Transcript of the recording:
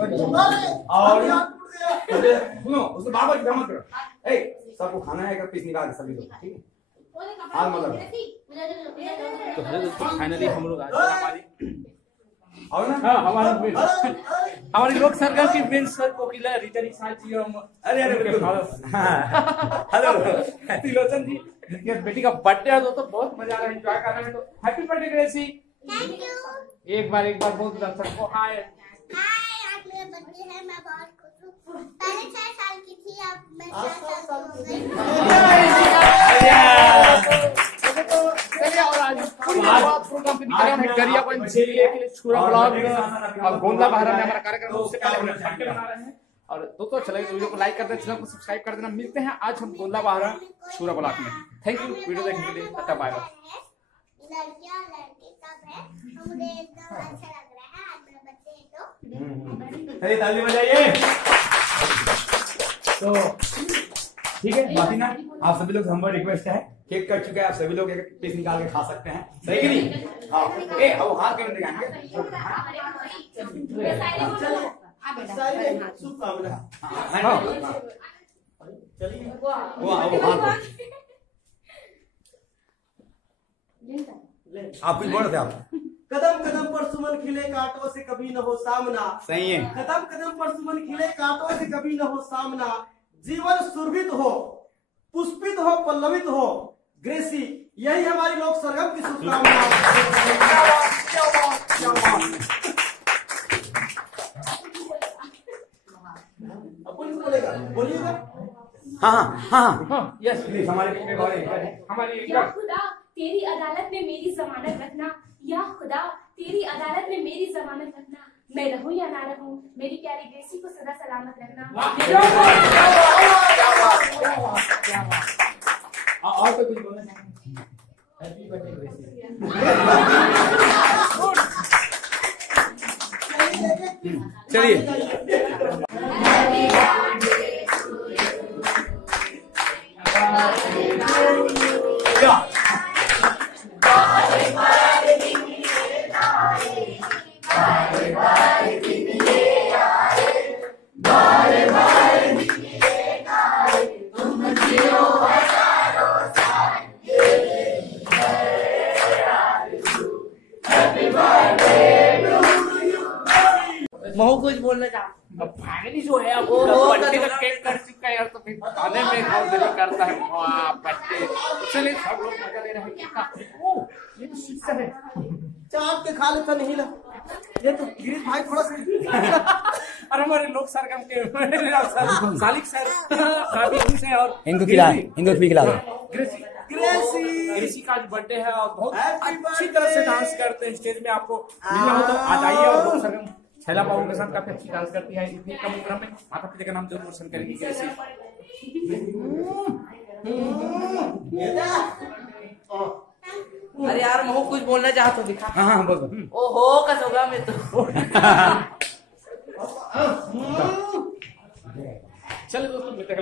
और सुनो उसको बार बार मत करो। सबको खाना है, पीस निकाल के सभी लोग, ठीक है? हाल मतलब तो हेलो दोस्तों, फाइनली हम लोग आज हमारी और ना हमारी लोक सरकार की बेंच सर कोकिला रिटर्निंग साथी हम अरे हेलो त्रिलोचन जी जिनके बेटी का बर्थडे है दोस्तों, बहुत मजा आ रहा है, एंजॉय कर रहे हैं। तो happy birthday Gracie. Thank you. एक बार बहुत सबको हाय। आज मेरा बर्थडे है, मैं बहुत खुश हूँ। पहले 6 साल की थी, अब मैं 4 साल की हो गई। प्रोग्राम के गरिया को छुरा ब्लॉग और गोंदा बहरा में हमारा कार्यक्रम उससे पहले हम बर्थडे मना रहे हैं। और दोस्तों चले वीडियो को लाइक कर देना, चैनल को सब्सक्राइब कर देना। मिलते हैं आज हम गोंदा बहरा छुरा ब्लॉग में। थैंक यू वीडियो देखने के लिए, टाटा बाय बाय। लड़कियां लड़के सब है, मुझे एकदम अच्छा लग रहा है। आज मेरा बर्थडे है तो अरे ताली बजाइए। तो ठीक है, बाकी ना आप सभी लोग से हमारी रिक्वेस्ट है, केक कट चुके हैं, आप सभी लोग एक पीस निकाल के खा सकते हैं, सही कि नहीं? हाँ वो हाथ क्यों दिखाएंगे? आप कुछ बोल रहे थे आप? कदम कदम पर सुमन खिले कांटों से कभी न हो सामना। सही है। कदम कदम पर सुमन खिले कांटों से कभी न हो सामना। जीवन सुरभित हो, पुष्पित हो, पल्लवित हो। ग्रेसी, यही हमारी लोक सरगम की शुभकामना। बोलेगा, बोलिएगा। हाँ यस प्लीज हमारे हमारी या खुदा तेरी अदालत में मेरी जमानत रखना, या खुदा तेरी अदालत में मेरी जमानत रखना। मैं रहूं या ना रहूं, मेरी प्यारी ग्रेसी को सदा सलामत रखना। और तो कुछ बोलना चाहेंगे? Happy birthday Gracie. चलिए महू कुछ बोलना चाहता। फाइनली जो है वो बर्थडे का केक कर चुका है यार, तो फिर खाने में खाओ दिल करता है। वाह बर्थडे, चलिए सब लोग मजा ले रहे हैं केक का। ओह ये तो शिक्षा है, चाट के खा लेता नहीं ला। ये तो गिरीश भाई थोड़ा सा और हमारे लोक सरगम के सालिक सर काफी खुश हैं। और इनको भी खिला दो। ग्रेसी का आज बर्थडे है और बहुत अच्छी तरह से डांस करते हैं। स्टेज में आपको मिलना हो तो आ जाइए। और लोक सरगम छैला बाबू के साथ काफी अच्छी डांस करती है। इतनी कम उम्र में माता पिता का नाम जरूर रोशन करेगी ग्रेसी। अरे यार महू कुछ बोलना चाहता तो दिखा। हाँ बोलो। ओहो कसोगा में तो। चलिए दोस्तों मिलते हैं।